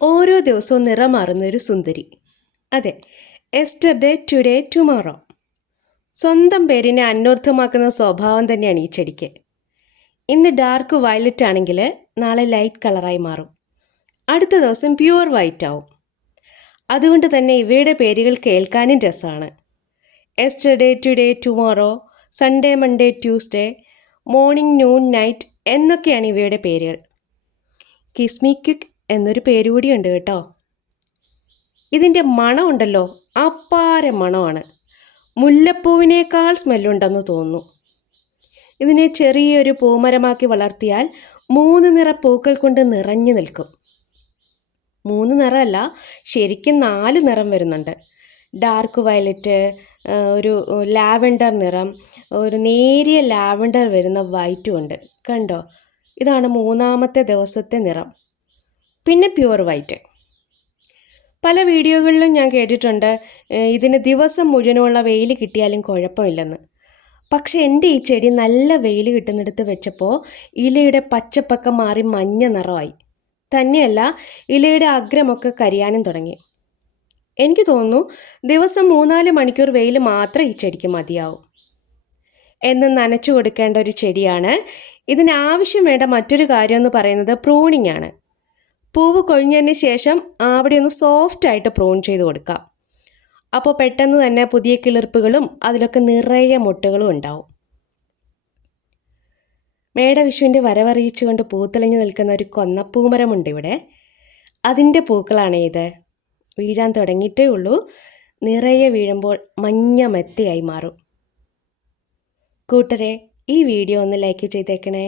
ഓരോ ദിവസവും നിറം മാറുന്നൊരു സുന്ദരി. അതെ, എസ്റ്റർഡേ ടുഡേ ടുമോറോ. സ്വന്തം പേരിനെ അന്വർത്ഥമാക്കുന്ന സ്വഭാവം തന്നെയാണ് ഈ ചെടിക്ക്. ഇന്ന് ഡാർക്ക് വയലറ്റ് ആണെങ്കിൽ നാളെ ലൈറ്റ് കളറായി മാറും, അടുത്ത ദിവസം പ്യുവർ വൈറ്റ് ആവും. അതുകൊണ്ട് തന്നെ ഇവയുടെ പേരുകൾ കേൾക്കാനും രസമാണ്. Yesterday today tomorrow, Sunday Monday Tuesday, morning noon night എന്നൊക്കെയാണ് ഇവയുടെ പേരുകൾ. കിസ്മി ക്വിക്ക് എന്നൊരു പേരുകൂടിയുണ്ട് കേട്ടോ. ഇതിൻ്റെ മണമുണ്ടല്ലോ, അപ്പാര മണമാണ്. മുല്ലപ്പൂവിനേക്കാൾ സ്മെല്ലുണ്ടെന്ന് തോന്നുന്നു. ഇതിനെ ചെറിയൊരു പൂമരമാക്കി വളർത്തിയാൽ 3 നിറ പൂക്കൾ കൊണ്ട് നിറഞ്ഞു നിൽക്കും. 3 നിറമല്ല, ശരിക്കും 4 നിറം വരുന്നുണ്ട്. ഡാർക്ക് വയലറ്റ്, ഒരു ലാവൻഡർ നിറം, ഒരു നേരിയ ലാവൻഡർ വരുന്ന വൈറ്റും ഉണ്ട്. കണ്ടോ, ഇതാണ് 3-ാമത്തെ ദിവസത്തെ നിറം. പിന്നെ പ്യുവർ വൈറ്റ്. പല വീഡിയോകളിലും ഞാൻ കേട്ടിട്ടുണ്ട് ഇതിന് ദിവസം മുഴുവനുള്ള വെയിൽ കിട്ടിയാലും കുഴപ്പമില്ലെന്ന്. പക്ഷെ എൻ്റെ ഈ ചെടി നല്ല വെയിൽ കിട്ടുന്നിടത്ത് വെച്ചപ്പോൾ ഇലയുടെ പച്ചപ്പൊക്കെ മാറി മഞ്ഞ നിറമായി. തന്നെയല്ല, ഇലയുടെ അഗ്രമൊക്കെ കരിയാനും തുടങ്ങി. എനിക്ക് തോന്നുന്നു ദിവസം 3-4 മണിക്കൂർ വെയിൽ മാത്രം ഈ ചെടിക്ക് മതിയാവും. എന്ന് നനച്ചു കൊടുക്കേണ്ട ഒരു ചെടിയാണ്. ഇതിനാവശ്യം വേണ്ട മറ്റൊരു കാര്യം എന്ന് പറയുന്നത് പ്രൂണിംഗ് ആണ്. പൂവ് കൊഴിഞ്ഞതിന് ശേഷം അവിടെ ഒന്ന് സോഫ്റ്റായിട്ട് പ്രൂൺ ചെയ്ത് കൊടുക്കാം. അപ്പോൾ പെട്ടെന്ന് തന്നെ പുതിയ കിളിർപ്പുകളും അതിലൊക്കെ നിറയെ മുട്ടുകളും ഉണ്ടാവും. മേടവിഷുവിൻ്റെ വരവറിയിച്ചുകൊണ്ട് പൂത്തിളഞ്ഞു നിൽക്കുന്ന ഒരു കൊന്നപ്പൂമരമുണ്ട് ഇവിടെ. അതിൻ്റെ പൂക്കളാണ് ഇത്. വീഴാൻ തുടങ്ങിയിട്ടേ ഉള്ളൂ. നിറയെ വീഴുമ്പോൾ മഞ്ഞ മെത്തയായി മാറും. കൂട്ടരെ, ഈ വീഡിയോ ഒന്ന് ലൈക്ക് ചെയ്തേക്കണേ.